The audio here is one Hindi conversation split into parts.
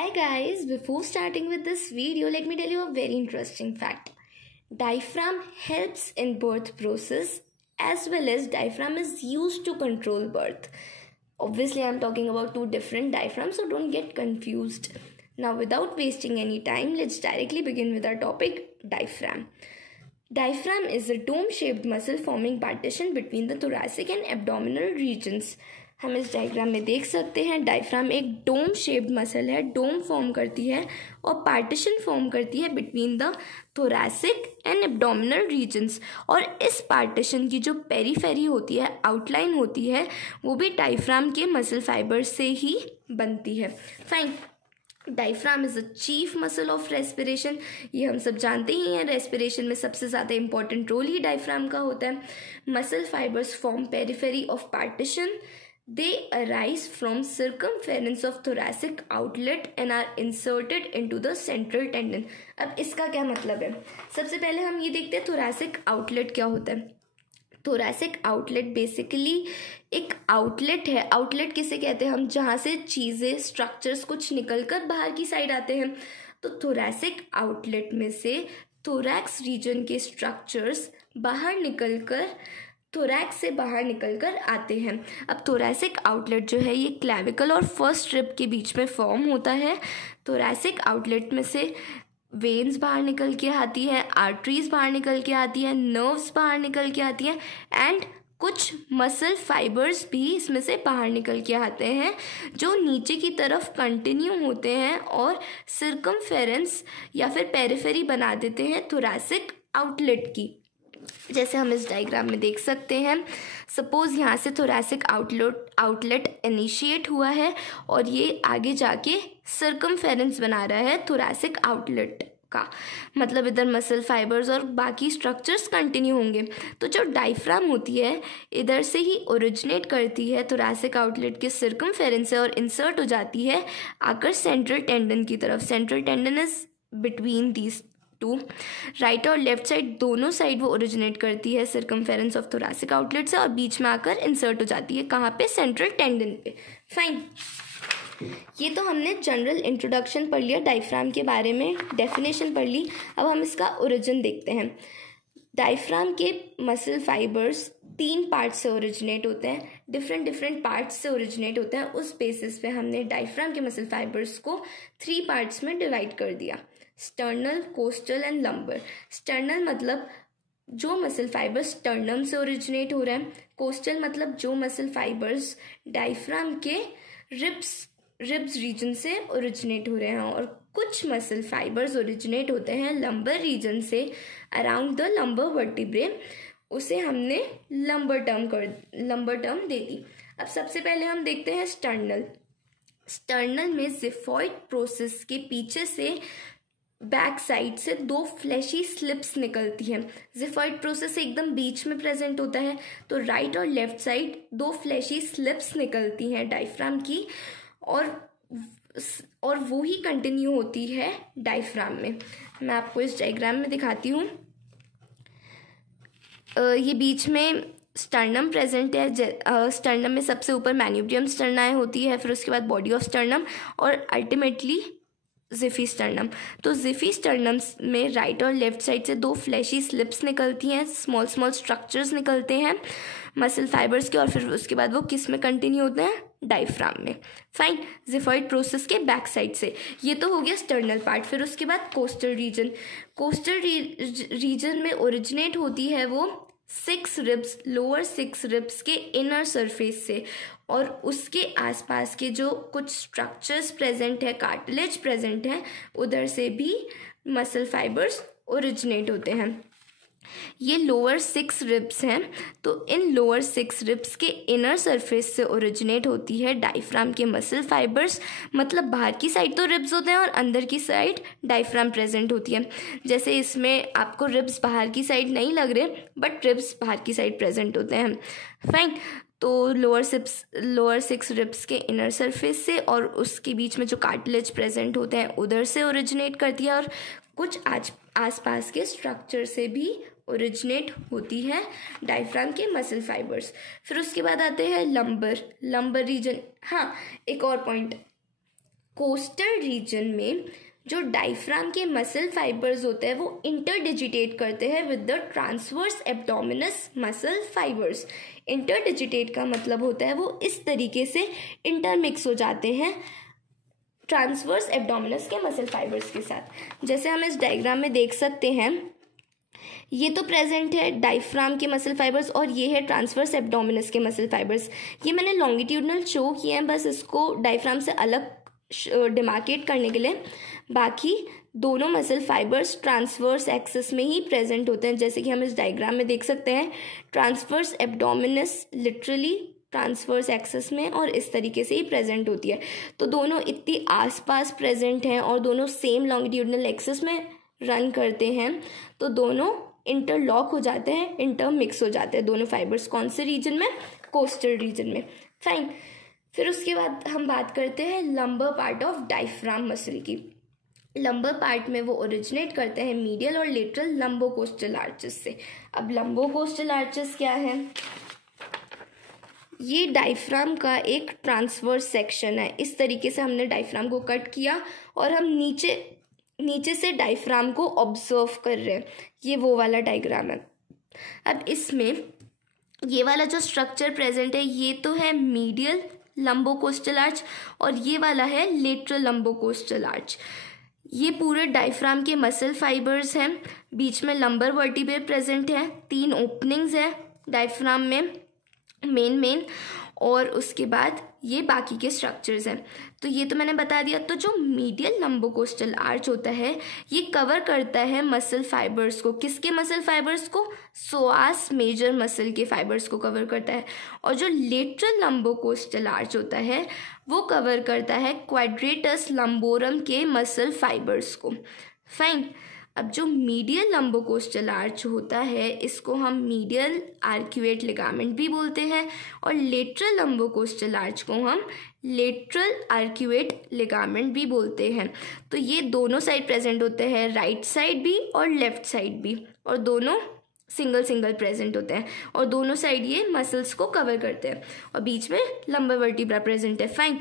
Hi guys, before starting with this video, let me tell you a very interesting fact. Diaphragm helps in birth process as well as diaphragm is used to control birth. Obviously, I'm talking about two different diaphragms, so don't get confused. Now, without wasting any time, let's directly begin with our topic, diaphragm. Diaphragm is a dome-shaped muscle forming partition between the thoracic and abdominal regions. हम इस डायग्राम में देख सकते हैं डायफ्राम एक डोम शेप्ड मसल है, डोम फॉर्म करती है और पार्टीशन फॉर्म करती है between the thoracic and abdominal regions. और इस पार्टीशन की जो पेरीफेरी होती है, आउटलाइन होती है, वो भी डायफ्राम के मसल फाइबर से ही बनती है। Fine. Diaphragm is a chief muscle of respiration. ये हम सब जानते ही हैं, रेस्पिरेशन में सबसे ज़्यादा इंपॉर्टेंट रोल ही डायफ्राम का होता है। Muscle fibres form periphery of partition. They arise from circumference of thoracic outlet and are inserted into the central tendon. अब इसका क्या मतलब है? सबसे पहले हम ये देखते हैं thoracic outlet क्या होता है। thoracic outlet बेसिकली एक आउटलेट है। आउटलेट किसे कहते हैं हम? जहाँ से चीज़ें, स्ट्रक्चर्स कुछ निकल कर बाहर की साइड आते हैं। तो thoracic आउटलेट में से thorax रीजन के स्ट्रक्चर्स बाहर निकलकर थोरैक्स से बाहर निकलकर आते हैं। अब थोरैसिक आउटलेट जो है ये क्लैविकल और फर्स्ट रिब के बीच में फॉर्म होता है। थोरैसिक आउटलेट में से वेन्स बाहर निकल के आती है, आर्टरीज बाहर निकल के आती है, नर्व्स बाहर निकल के आती हैं एंड कुछ मसल फाइबर्स भी इसमें से बाहर निकल के आते हैं जो नीचे की तरफ कंटिन्यू होते हैं और सर्कमफेरेंस या फिर पेरिफेरी बना देते हैं थोरैसिक आउटलेट की। जैसे हम इस डायग्राम में देख सकते हैं, सपोज यहाँ से थोरैसिक आउटलेट इनिशिएट हुआ है और ये आगे जाके सर्कमफेरेंस बना रहा है थोरैसिक आउटलेट का। मतलब इधर मसल फाइबर्स और बाकी स्ट्रक्चर्स कंटिन्यू होंगे। तो जो डायफ्राम होती है इधर से ही ओरिजिनेट करती है थोरैसिक आउटलेट के सर्कमफेरेंस से और इंसर्ट हो जाती है आकर सेंट्रल टेंडन की तरफ। Central tendon is between these two. Right और लेफ्ट साइड दोनों साइड वो ओरिजिनेट करती है सर्कमफेरेंस ऑफ थोरैसिक आउटलेट से और बीच में आकर इंसर्ट हो जाती है कहाँ पे? सेंट्रल टेंडन पे। फाइन। ये तो हमने जनरल इंट्रोडक्शन पढ़ लिया, डायफ्राम के बारे में डेफिनेशन पढ़ ली। अब हम इसका ओरिजिन देखते हैं। डायफ्राम के मसल फाइबर्स 3 पार्ट से ओरिजिनेट होते हैं, डिफरेंट पार्ट्स से ओरिजिनेट होते हैं। उस बेसिस पे हमने डायफ्राम के मसल फाइबर्स को 3 पार्ट्स में डिवाइड कर दिया, sternal, coastal and lumbar. Sternal मतलब जो मसल फाइबर्स स्टर्नम से ओरिजिनेट हो रहे हैं। कोस्टल मतलब जो मसल फाइबर्स डायफ्राम के रिब्स रीजन से ओरिजिनेट हो रहे हैं। और कुछ मसल फाइबर्स ओरिजिनेट होते हैं लंबर रीजन से अराउंड द लंबर वर्टिब्रे। उसे हमने लंबर टर्म दे दी। अब सबसे पहले हम देखते हैं स्टर्नल। स्टर्नल में जिफॉइड प्रोसेस के पीछे से बैक साइड से 2 फ्लैशी स्लिप्स निकलती हैं। जिफॉइड प्रोसेस एकदम बीच में प्रेजेंट होता है, तो राइट और लेफ्ट साइड 2 फ्लैशी स्लिप्स निकलती हैं डायफ्राम की और वो ही कंटिन्यू होती है डायफ्राम में। मैं आपको इस डायग्राम में दिखाती हूँ। ये बीच में स्टर्नम प्रेजेंट है। स्टर्नम में सबसे ऊपर मैन्यूब्रियम स्टर्नाई होती है, फिर उसके बाद बॉडी ऑफ स्टर्नम और अल्टीमेटली जिफी स्टर्नम। तो जिफी स्टर्नम में राइट और लेफ्ट साइड से 2 फ्लैशी स्लिप्स निकलती हैं, स्मॉल स्ट्रक्चर्स निकलते हैं मसल फाइबर्स के और फिर उसके बाद वो किस में कंटिन्यू होते हैं? डायफ्राम में। फाइन। जिफॉइड प्रोसेस के बैक साइड से। ये तो हो गया स्टर्नल पार्ट। फिर उसके बाद कोस्टल रीजन। कोस्टल रीजन में ओरिजिनेट होती है वो 6 रिब्स, लोअर 6 रिब्स के इनर सरफेस से और उसके आसपास के जो कुछ स्ट्रक्चर्स प्रेजेंट है, कार्टिलेज प्रेजेंट है, उधर से भी मसल फाइबर्स ओरिजिनेट होते हैं। ये लोअर 6 रिब्स हैं, तो इन लोअर 6 रिब्स के इनर सरफेस से ओरिजिनेट होती है डायफ्राम के मसल फाइबर्स। मतलब बाहर की साइड तो रिब्स होते हैं और अंदर की साइड डायफ्राम प्रेजेंट होती है। जैसे इसमें आपको रिब्स बाहर की साइड नहीं लग रहे, बट रिब्स बाहर की साइड प्रेजेंट होते हैं। फाइन। तो लोअर 6 रिब्स के इनर सरफेस से और उसके बीच में जो कार्टिलेज प्रेजेंट होते हैं उधर से ओरिजिनेट करती है और कुछ आसपास के स्ट्रक्चर से भी ओरिजिनेट होती है डायफ्राम के मसल फाइबर्स। फिर उसके बाद आते हैं लंबर रीजन। हाँ, एक और पॉइंट, कोस्टल रीजन में जो डायफ्राम के मसल फाइबर्स होते हैं वो इंटरडिजिटेट करते हैं with the transverse abdominis muscle fibres. Interdigitate का मतलब होता है वो इस तरीके से इंटरमिक्स हो जाते हैं ट्रांसवर्स एब्डोमिनस के मसल फाइबर्स के साथ। जैसे हम इस डायग्राम में देख सकते हैं, ये तो प्रेजेंट है डायफ्राम के मसल फाइबर्स और ये है ट्रांसवर्स एब्डोमिनस के मसल फाइबर्स। ये मैंने लॉन्गिट्यूडनल शो किए हैं बस इसको डायफ्राम से अलग डिमार्केट करने के लिए। बाकी दोनों मसल फाइबर्स ट्रांसवर्स एक्सिस में ही प्रेजेंट होते हैं, जैसे कि हम इस डायग्राम में देख सकते हैं। Transverse abdominis literally transverse axis में और इस तरीके से ही प्रेजेंट होती है। तो दोनों इतनी आसपास प्रेजेंट हैं और दोनों सेम लॉन्गिट्यूडनल एक्सिस में रन करते हैं, तो दोनों इंटरलॉक हो जाते हैं, इंटरमिक्स हो जाते हैं दोनों फाइबर्स। कौन से रीजन में? कोस्टल रीजन में। फाइन। फिर उसके बाद हम बात करते हैं lumbar part of diaphragm muscle की। लंबर पार्ट में वो ओरिजिनेट करते हैं मीडियल और लेटरल लंबोकोस्टल आर्चेस से। अब लंबोकोस्टल आर्चेस क्या है? ये डायफ्राम का एक ट्रांसवर्स सेक्शन है। इस तरीके से हमने डायफ्राम को कट किया और हम नीचे से डायफ्राम को ऑब्जर्व कर रहे हैं। ये वो वाला डायग्राम है। अब इसमें ये वाला जो स्ट्रक्चर प्रेजेंट है ये तो है मीडियल लंबोकोस्टल आर्च और ये वाला है लेटरल लंबोकोस्टल आर्च। ये पूरे डायफ्राम के मसल फाइबर्स हैं। बीच में लंबर वर्टिब्रे प्रेजेंट है। 3 ओपनिंग्स है डायफ्राम में मेन और उसके बाद ये बाकी के स्ट्रक्चर्स हैं। तो ये तो मैंने बता दिया। तो जो मीडियल लंबोकोस्टल आर्च होता है ये कवर करता है मसल फाइबर्स को। किसके मसल फाइबर्स को? सोआस मेजर मसल के फाइबर्स को कवर करता है। और जो लेटरल लंबोकोस्टल आर्च होता है वो कवर करता है क्वाड्रेटस लंबोरम के मसल फाइबर्स को। फाइन। अब जो मीडियल लंबोकोस्टल आर्च होता है इसको हम मीडियल आर्क्यूएट लिगामेंट भी बोलते हैं और लेटरल लंबोकोस्टल आर्च को हम लेटरल आर्क्यूएट लिगामेंट भी बोलते हैं। तो ये दोनों साइड प्रेजेंट होते हैं, राइट साइड भी और लेफ्ट साइड भी, और दोनों सिंगल प्रेजेंट होते हैं और दोनों साइड ये मसल्स को कवर करते हैं और बीच में लंबर वर्टिब्रा प्रेजेंट है। फाइन।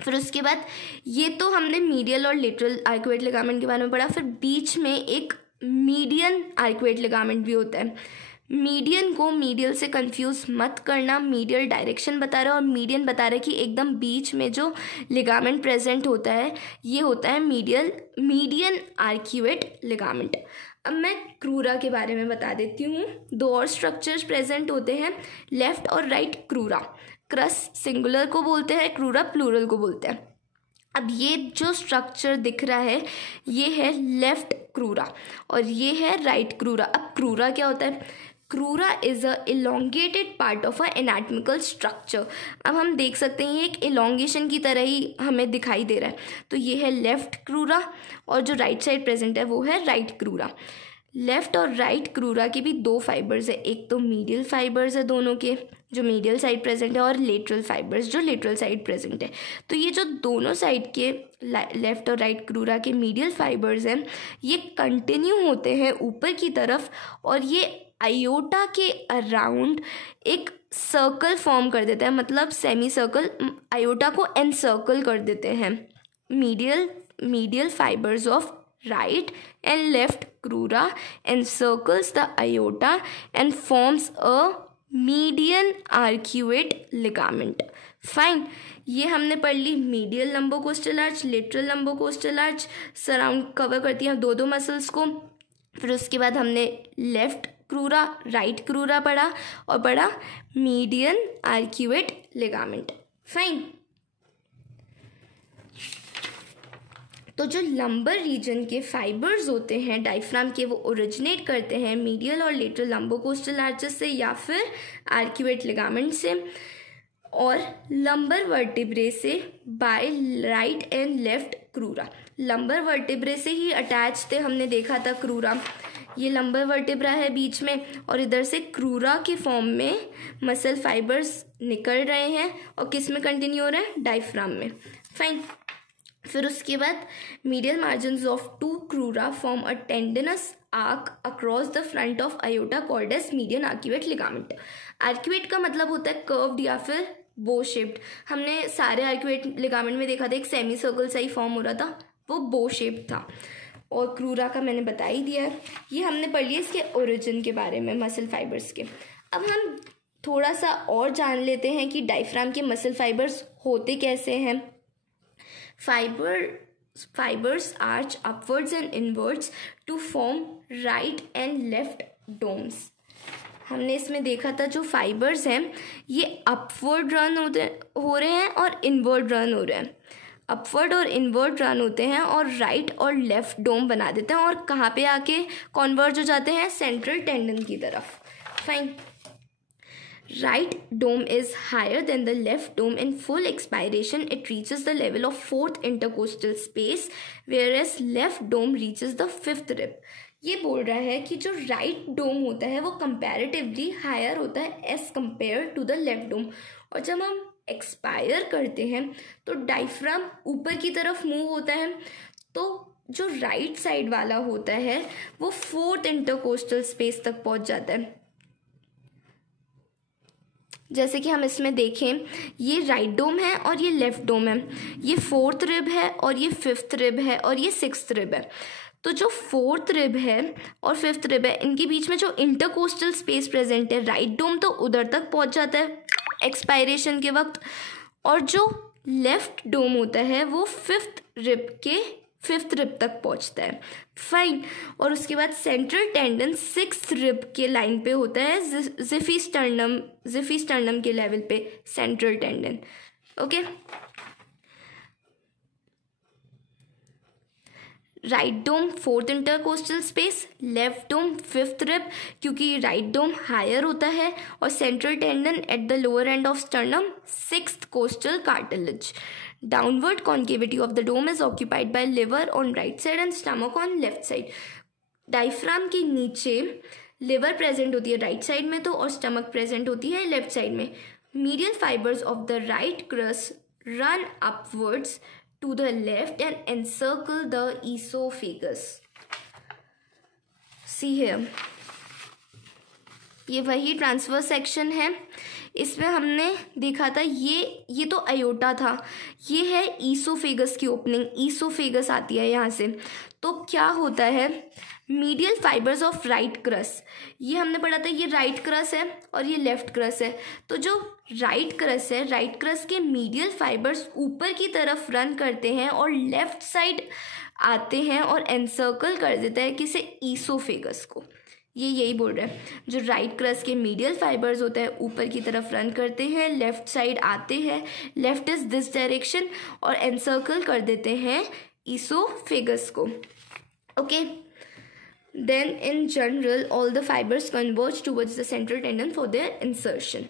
फिर उसके बाद ये तो हमने मीडियल और लेटरल आर्क्यूएट लिगामेंट के बारे में पढ़ा। फिर बीच में एक मीडियन आर्क्यूएट लिगामेंट भी होता है। मीडियन को मीडियल से कंफ्यूज मत करना। मीडियल डायरेक्शन बता रहा है और मीडियन बता रहा है कि एकदम बीच में जो लिगामेंट प्रेजेंट होता है ये होता है मीडियन आर्क्यूएट लिगामेंट। अब मैं क्रूरा के बारे में बता देती हूँ। 2 और स्ट्रक्चर्स प्रेजेंट होते हैं, लेफ्ट और राइट क्रूरा। क्रस सिंगुलर को बोलते हैं, क्रूरा प्लूरल को बोलते हैं। अब ये जो स्ट्रक्चर दिख रहा है ये है लेफ्ट क्रूरा और ये है राइट क्रूरा। अब क्रूरा क्या होता है? Crura is a elongated part of a anatomical structure. अब हम देख सकते हैं ये एक इलोंगेशन की तरह ही हमें दिखाई दे रहा है। तो ये है लेफ्ट क्रूरा और जो राइट साइड प्रेजेंट है वो है राइट क्रूरा। लेफ्ट और राइट क्रूरा के भी 2 फाइबर्स है। एक तो मीडियल फाइबर्स है दोनों के जो मीडियल साइड प्रेजेंट है और लेटरल फाइबर्स जो लेटरल साइड प्रेजेंट है। तो ये जो दोनों साइड के लेफ्ट और राइट क्रूरा के मीडियल फाइबर्स हैं ये कंटिन्यू होते हैं ऊपर की तरफ और ये आयोटा के अराउंड एक सर्कल फॉर्म कर देता है, मतलब सेमी सर्कल। आयोटा को एनसर्कल कर देते हैं। Medial fibres of right and left crura encircles the aorta and forms a median arcuate ligament. Fine. ये हमने पढ़ ली medial lumbocostal arch, lateral lumbocostal arch surround cover करती हैं 2 मसल्स को। फिर उसके बाद हमने लेफ्ट क्रूरा राइट क्रूरा पढ़ा और पढ़ा मीडियन आर्क्यूएट लिगामेंट। फाइन। तो जो लंबर रीजन के फाइबर्स होते हैं डायफ्राम के वो ओरिजिनेट करते हैं मीडियल और लेटरल लंबोकोस्टल आर्चेस से या फिर आर्क्यूएट लिगामेंट से और लंबर वर्टिब्रे से by right and left crura. Lumbar vertebrae से ही अटैच थे, हमने देखा था क्रूरा। ये लंबर वर्टिब्रा है बीच में और इधर से क्रूरा के फॉर्म में मसल फाइबर्स निकल रहे हैं और किस में कंटिन्यू हो रहे हैं? डायफ्राम में। फाइन। फिर उसके बाद medial margins of 2 crura form a tendinous arch across the front of aorta called as median arcuate ligament. Arcuate का मतलब होता है कर्व्ड या फिर बो शेप्ड। हमने सारे आर्क्यूएट लिगामेंट में देखा था एक सेमी सर्कल सा ही फॉर्म हो रहा था, वो बो शेप्ड था। और क्रूरा का मैंने बता ही दिया है। ये हमने पढ़ लिया इसके ओरिजिन के बारे में मसल फाइबर्स के। अब हम थोड़ा सा और जान लेते हैं कि डायफ्राम के मसल फाइबर्स होते कैसे हैं। Fibres arch upwards and inwards to form right and left domes. हमने इसमें देखा था जो फाइबर्स हैं ये अपवर्ड रन हो रहे हैं और इनवर्ड रन हो रहे हैं। अपवर्ड और इनवर्ड रन होते हैं और राइट और लेफ्ट डोम बना देते हैं और कहाँ पे आके कॉन्वर्ज हो जाते हैं, सेंट्रल टेंडन की तरफ। Fine. Right dome is higher than the left dome. In full expiration, it reaches the level of 4th intercostal space, whereas left dome reaches the 5th rib. ये बोल रहा है कि जो राइट डोम होता है वो कंपैरेटिवली हायर होता है as compare to the left dome. और जब हम एक्सपायर करते हैं तो डायफ्राम ऊपर की तरफ मूव होता है, तो जो राइट साइड वाला होता है वो 4th इंटरकोस्टल स्पेस तक पहुंच जाता है। जैसे कि हम इसमें देखें, ये राइट डोम है और ये लेफ्ट डोम है, ये 4th रिब है और ये 5th रिब है और ये 6th रिब है। तो जो 4th रिब है और 5th रिब है इनके बीच में जो इंटरकोस्टल स्पेस प्रेजेंट है, राइट डोम तो उधर तक पहुंच जाता है एक्सपायरेशन के वक्त, और जो लेफ्ट डोम होता है वो 5th रिब के 5th रिब तक पहुंचता है। फाइन। और उसके बाद सेंट्रल टेंडन 6th रिब के लाइन पे होता है, जिफी स्टर्नम के लेवल पे सेंट्रल टेंडन। ओके। राइट डोम 4th इंटरकोस्टल स्पेस, लेफ्ट डोम 5th रिब, क्योंकि राइट डोम हायर होता है, और central tendon at the lower end of sternum 6th costal cartilage. Downward concavity of the dome is occupied by liver on right side and stomach on left side. Diaphragm के नीचे लिवर प्रेजेंट होती है राइट साइड में तो, और स्टमक प्रेजेंट होती है लेफ्ट साइड में। Medial fibres of the right crus run upwards to the left and encircle the oesophagus. See here, ये वही ट्रांसफर सेक्शन है। इसमें हमने देखा था ये तो अयोटा था, ये है ईसोफेगस की ओपनिंग, ईसोफेगस आती है यहाँ से। तो क्या होता है, medial fibres of right cross, ये हमने पढ़ा था, ये राइट क्रस है और ये लेफ्ट क्रस है। तो जो राइट क्रस है, right cross K medial fibres ऊपर की तरफ रन करते हैं और लेफ्ट साइड आते हैं और एनसर्कल कर देता है किसे, ईसोफेगस को। ये यही बोल रहा है, जो राइट क्रस्ट के मीडियल फाइबर्स होते हैं ऊपर की तरफ रन करते हैं, लेफ्ट साइड आते हैं, लेफ्ट इज दिस डायरेक्शन, और एनसर्कल कर देते हैं ईसोफेगस को। Okay. Then in general all the fibres converge towards the central tendon for their insertion.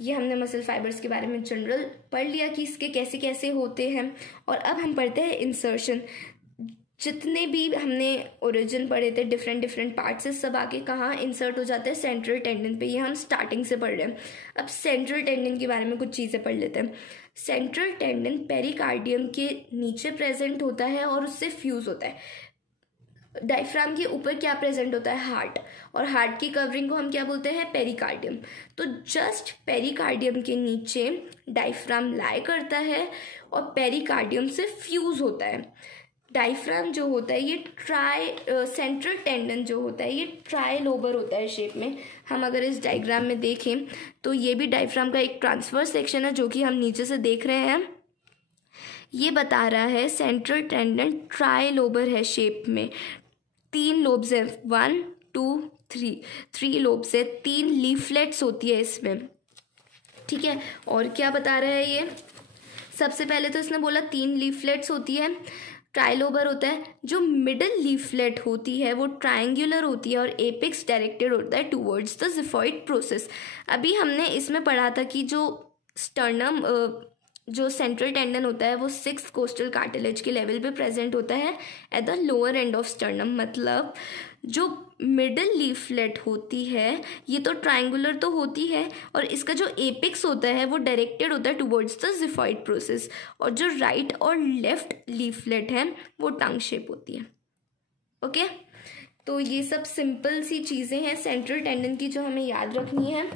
ये हमने मसल फाइबर्स के बारे में जनरल पढ़ लिया कि इसके कैसे कैसे होते हैं। और अब हम पढ़ते हैं इंसर्शन। जितने भी हमने ओरिजिन पढ़े थे डिफरेंट पार्ट्स से, सब आके कहाँ इंसर्ट हो जाते हैं, सेंट्रल टेंडन पे। ये हम स्टार्टिंग से पढ़ रहे हैं। अब सेंट्रल टेंडन के बारे में कुछ चीज़ें पढ़ लेते हैं। सेंट्रल टेंडन पेरिकार्डियम के नीचे प्रेजेंट होता है और उससे फ्यूज होता है। डायफ्राम के ऊपर क्या प्रेजेंट होता है, हार्ट, और हार्ट की कवरिंग को हम क्या बोलते हैं, पेरिकार्डियम। तो जस्ट पेरिकार्डियम के नीचे डायफ्राम लाई करता है और पेरिकार्डियम से फ्यूज होता है। डायफ्राम जो होता है ये सेंट्रल टेंडन जो होता है ये ट्राइलोबर होता है शेप में। हम अगर इस डायग्राम में देखें तो ये भी डायफ्राम का एक ट्रांसफर सेक्शन है जो कि हम नीचे से देख रहे हैं। ये बता रहा है सेंट्रल टेंडन ट्राइलोबर है शेप में, 3 लोब्स हैं, 1 2 3, 3 लोब्स है, 3 लीफलेट्स होती है इसमें। ठीक है। और क्या बता रहा है ये, सबसे पहले तो इसने बोला 3 लीफलेट्स होती है, ट्राइलोबर होता है। जो मिडल लीफलेट होती है वो ट्रायंगुलर होती है और एपेक्स डायरेक्टेड होता है टुवर्ड्स द जिफॉइड प्रोसेस। अभी हमने इसमें पढ़ा था कि जो स्टर्नम जो सेंट्रल टेंडन होता है वो 6th कोस्टल कार्टिलेज के लेवल पे प्रेजेंट होता है at the lower end of sternum. मतलब जो मिडल लीफलेट होती है ये तो ट्रायंगुलर तो होती है, और इसका जो एपेक्स होता है वो डायरेक्टेड होता है टुवर्ड्स द जिफॉइड प्रोसेस, और जो राइट और लेफ्ट लीफलेट है वो टंग शेप होती है। ओके। तो ये सब सिंपल सी चीज़ें हैं सेंट्रल टेंडन की जो हमें याद रखनी है।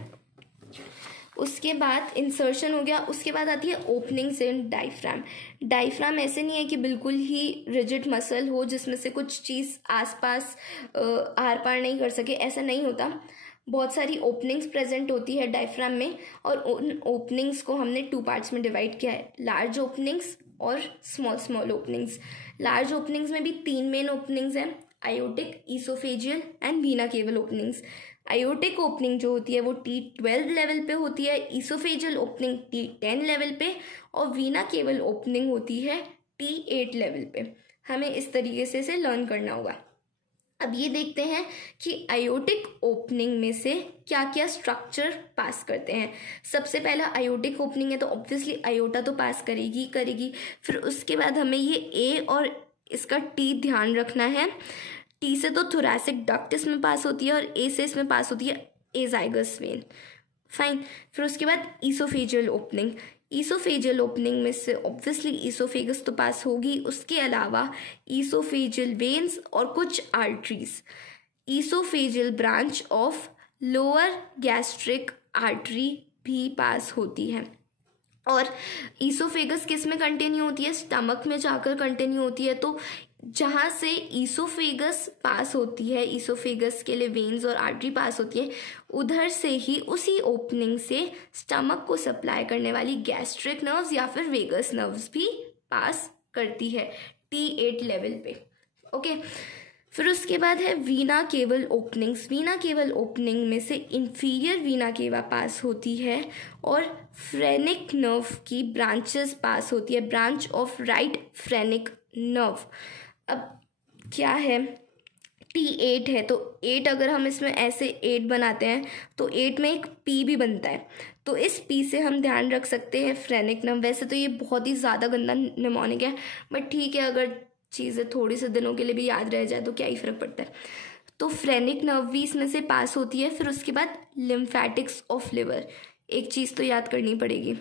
उसके बाद इंसर्शन हो गया, उसके बाद आती है ओपनिंग्स इन डायफ्राम। डायफ्राम ऐसे नहीं है कि बिल्कुल ही रिजिड मसल हो जिसमें से कुछ चीज़ आसपास आर पार नहीं कर सके, ऐसा नहीं होता। बहुत सारी ओपनिंग्स प्रेजेंट होती है डायफ्राम में, और उन ओपनिंग्स को हमने 2 पार्ट्स में डिवाइड किया है, लार्ज ओपनिंग्स और स्मॉल ओपनिंग्स। लार्ज ओपनिंग्स में भी 3 मेन ओपनिंग्स हैं, आयोटिक, ईसोफेजियल एंड वीना केवल ओपनिंग्स। आयोटिक ओपनिंग जो होती है वो T12 लेवल पे होती है, ईसोफेजियल ओपनिंग T10 लेवल पे, और वीना केवल ओपनिंग होती है T8 लेवल पे। हमें इस तरीके से इसे लर्न करना होगा। अब ये देखते हैं कि आयोटिक ओपनिंग में से क्या क्या स्ट्रक्चर पास करते हैं। सबसे पहला आयोटिक ओपनिंग है तो ऑब्वियसली आयोटा तो पास करेगी। फिर उसके बाद हमें ये ए और इसका टी ध्यान रखना है। टी से तो थोरैसिक डक्ट इसमें पास होती है, और ए से इसमें पास होती है एजाइगस वेन। फाइन। फिर उसके बाद ईसोफेजियल ओपनिंग। ईसोफेजियल ओपनिंग में से ऑब्वियसली ईसोफेगस तो पास होगी, उसके अलावा ईसोफेजियल वेन्स और कुछ arteries. Oesophageal branch of lower gastric artery भी पास होती है। और ईसोफेगस किस में कंटिन्यू होती है? स्टमक में जाकर कंटिन्यू होती है। तो जहाँ से ईसोफेगस पास होती है, ईसोफेगस के लिए वेन्स और आर्टरी पास होती है, उधर से ही उसी ओपनिंग से स्टमक को सप्लाई करने वाली गैस्ट्रिक नर्व्स या फिर वेगस नर्व्स भी पास करती है T8 लेवल पे। ओके। फिर उसके बाद है वीना केवल ओपनिंग्स। वीना केवल ओपनिंग में से इंफीरियर वीना केवा पास होती है और फ्रेनिक नर्व की ब्रांचेस पास होती है, branch of right phrenic nerve. अब क्या है, T8 है तो 8 अगर हम इसमें ऐसे 8 बनाते हैं तो 8 में एक P भी बनता है, तो इस P से हम ध्यान रख सकते हैं फ्रेनिक नर्व। वैसे तो ये बहुत ही ज़्यादा गंदा निमोनिक है, बट ठीक है, अगर चीज़ें थोड़ी से दिनों के लिए भी याद रह जाए तो क्या ही फर्क पड़ता है। तो फ्रेनिक नर्व भी इसमें से पास होती है। फिर उसके बाद लिम्फेटिक्स ऑफ लिवर, एक चीज़ तो याद करनी पड़ेगी,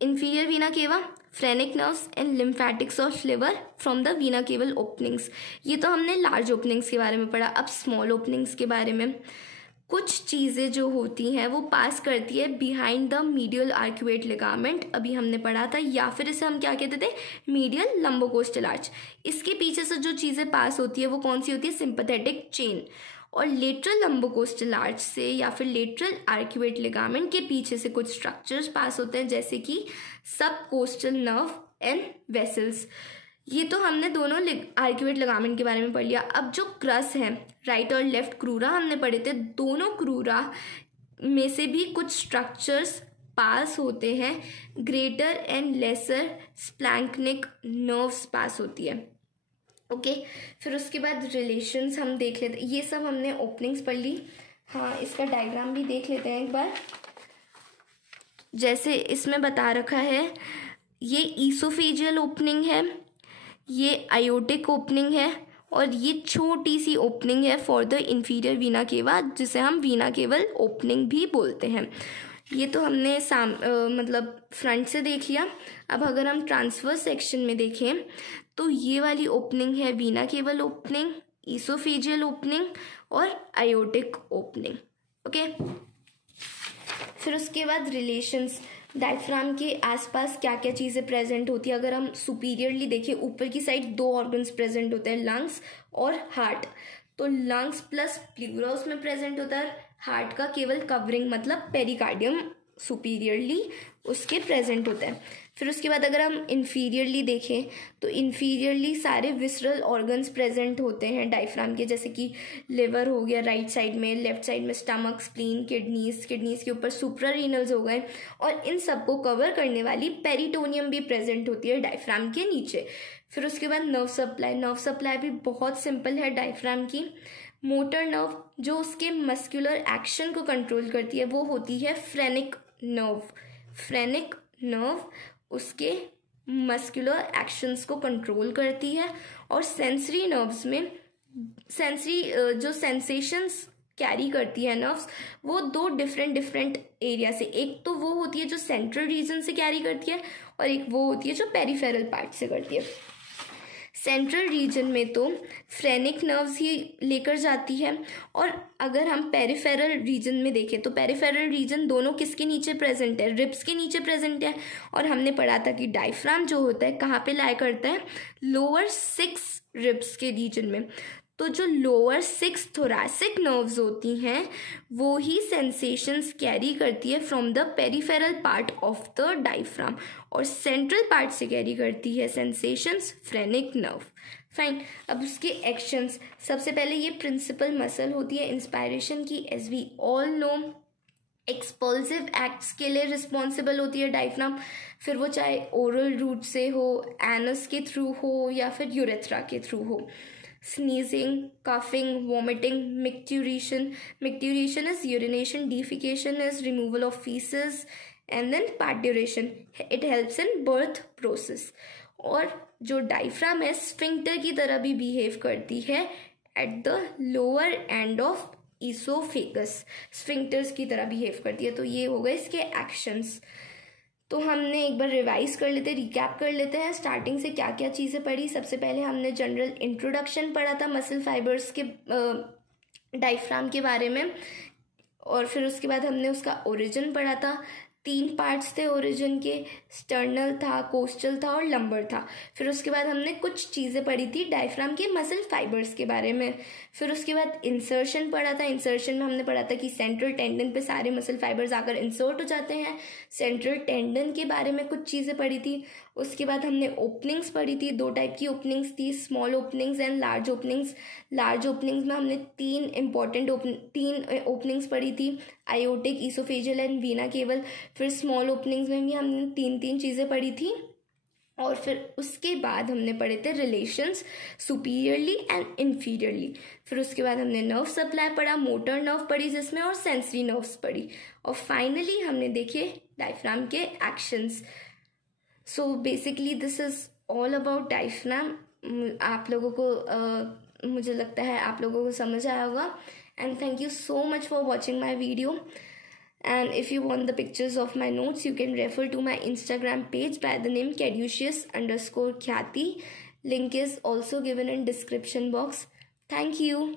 inferior vena cava, phrenic nerves and lymphatics of liver from the vena caval openings। ये तो हमने लार्ज ओपनिंग्स के बारे में पढ़ा। अब स्मॉल ओपनिंग्स के बारे में, कुछ चीज़ें जो होती हैं वो पास करती है behind the medial arcuate ligament, अभी हमने पढ़ा था, या फिर इसे हम क्या कहते थे, मीडियल लंबोकोस्टल आर्च। इसके पीछे से जो चीज़ें पास होती है वो कौन सी होती है, सिंपैथेटिक चेन। और लेटरल लंबोकोस्टल आर्च से या फिर लेटरल आर्क्यूएट लिगामेंट के पीछे से कुछ स्ट्रक्चर्स पास होते हैं, जैसे कि सब कोस्टल नर्व एंड वेसल्स। ये तो हमने दोनों आर्क्यूएट लिगामेंट के बारे में पढ़ लिया। अब जो क्रस है, राइट और लेफ्ट क्रूरा हमने पढ़े थे, दोनों क्रूरा में से भी कुछ स्ट्रक्चर्स पास होते हैं, ग्रेटर एंड लेसर स्प्लैंक्निक नर्व्स पास होती है। ओके। फिर उसके बाद रिलेशंस हम देख लेते, ये सब हमने ओपनिंग्स पढ़ ली। हाँ, इसका डायग्राम भी देख लेते हैं एक बार। जैसे इसमें बता रखा है, ये ईसोफेजियल ओपनिंग है, ये आयोटिक ओपनिंग है, और ये छोटी सी ओपनिंग है फॉर द इंफीरियर वीना केवा, जिसे हम वीना केवल ओपनिंग भी बोलते हैं। ये तो हमने मतलब फ्रंट से देख लिया। अब अगर हम ट्रांसवर्स सेक्शन में देखें तो ये वाली ओपनिंग है वीना केवल ओपनिंग, ईसोफेजियल ओपनिंग और आयोटिक ओपनिंग। ओके। फिर उसके बाद रिलेशंस, डायफ्राम के आसपास क्या क्या चीज़ें प्रेजेंट होती है। अगर हम सुपीरियरली देखें, ऊपर की साइड 2 ऑर्गन्स प्रेजेंट होते हैं, लंग्स और हार्ट। तो लंग्स प्लस प्लूरा उसमें प्रेजेंट होता है, हार्ट का केवल कवरिंग मतलब पेरिकार्डियम सुपीरियरली उसके प्रेजेंट होता है। फिर उसके बाद अगर हम इन्फीरियरली देखें तो इन्फीरियरली सारे विसरल ऑर्गन्स प्रेजेंट होते हैं डायफ्राम के, जैसे कि लिवर हो गया राइट साइड में, लेफ्ट साइड में स्टमक, स्प्लीन, किडनीज के ऊपर सुप्रारीनल्स हो गए, और इन सबको कवर करने वाली पेरिटोनियम भी प्रेजेंट होती है डायफ्राम के नीचे। फिर उसके बाद नर्व सप्लाई भी बहुत सिंपल है डायफ्राम की। मोटर नर्व जो उसके मस्कुलर एक्शन को कंट्रोल करती है वो होती है फ्रेनिक नर्व उसके मस्कुलर एक्शंस को कंट्रोल करती है। और सेंसरी नर्व्स में जो सेंसेशंस कैरी करती है नर्व्स, वो 2 डिफरेंट एरिया से, एक तो वो होती है जो सेंट्रल रीजन से कैरी करती है और एक वो होती है जो पेरिफेरल पार्ट से करती है। सेंट्रल रीजन में तो फ्रेनिक नर्व्स ही लेकर जाती है, और अगर हम पेरिफेरल रीजन में देखें तो पेरिफेरल रीजन दोनों किसके नीचे प्रेजेंट है, रिब्स के नीचे प्रेजेंट है। और हमने पढ़ा था कि डायफ्राम जो होता है कहाँ पे लाई करता है, लोअर 6 रिब्स के रीजन में। तो जो लोअर 6 थोरैसिक नर्व्स होती हैं वो ही सेंसेशंस कैरी करती है from the peripheral part of the diaphragm, और सेंट्रल पार्ट से कैरी करती है सेंसेशंस फ्रेनिक नर्व। फाइन, अब उसके एक्शंस, सबसे पहले ये प्रिंसिपल मसल होती है इंस्पायरेशन की, as we all know. Expulsive acts के लिए रिस्पॉन्सिबल होती है डायफ्राम, फिर वो चाहे ओरल रूट से हो, एनस के थ्रू हो या फिर यूरेथ्रा के थ्रू हो। Sneezing, coughing, vomiting, micturition. Micturition is urination, defecation is removal of feces, and then parturition. It helps in birth process. और जो डायफ्राम है स्फिंक्टर की तरह भी बिहेव करती है at the lower end of oesophagus, sphincters की तरह बिहेव करती है। तो ये हो गए इसके एक्शंस। तो हमने एक बार रिवाइज कर लेते, रिकैप कर लेते हैं स्टार्टिंग से क्या क्या चीज़ें पढ़ी। सबसे पहले हमने जनरल इंट्रोडक्शन पढ़ा था मसल फाइबर्स के डायफ्राम के बारे में, और फिर उसके बाद हमने उसका ओरिजिन पढ़ा था। 3 पार्ट्स थे ओरिजिन के, स्टर्नल था, कोस्टल था और लंबर था। फिर उसके बाद हमने कुछ चीज़ें पढ़ी थी डायफ्राम के मसल फाइबर्स के बारे में। फिर उसके बाद इंसर्शन पढ़ा था। इंसर्शन में हमने पढ़ा था कि सेंट्रल टेंडन पे सारे मसल फाइबर्स आकर इंसर्ट हो जाते हैं। सेंट्रल टेंडन के बारे में कुछ चीज़ें पढ़ी थी। उसके बाद हमने ओपनिंग्स पढ़ी थी, 2 टाइप की ओपनिंग्स थी, small openings and large openings. Large openings में हमने 3 ओपनिंग्स पढ़ी थी, आयोटिक, ईसोफेजियल एंड वीना केवल। फिर स्मॉल ओपनिंग्स में भी हमने 3 चीज़ें पढ़ी थी। और फिर उसके बाद हमने पढ़े थे रिलेशंस सुपीरियरली एंड इन्फीरियरली। फिर उसके बाद हमने नर्व सप्लाई पढ़ा, मोटर नर्व पढ़ी जिसमें, और सेंसरी नर्व्स पढ़ी। और फाइनली हमने देखे डायफ्राम के actions. So basically this is all about diaphragm. आप लोगों को मुझे लगता है आप लोगों को समझ आया होगा। And thank you so much for watching my video. And if you want the pictures of my notes, you can refer to my Instagram page by the name Caduceus_Khyati. Link is also given in description box. Thank you.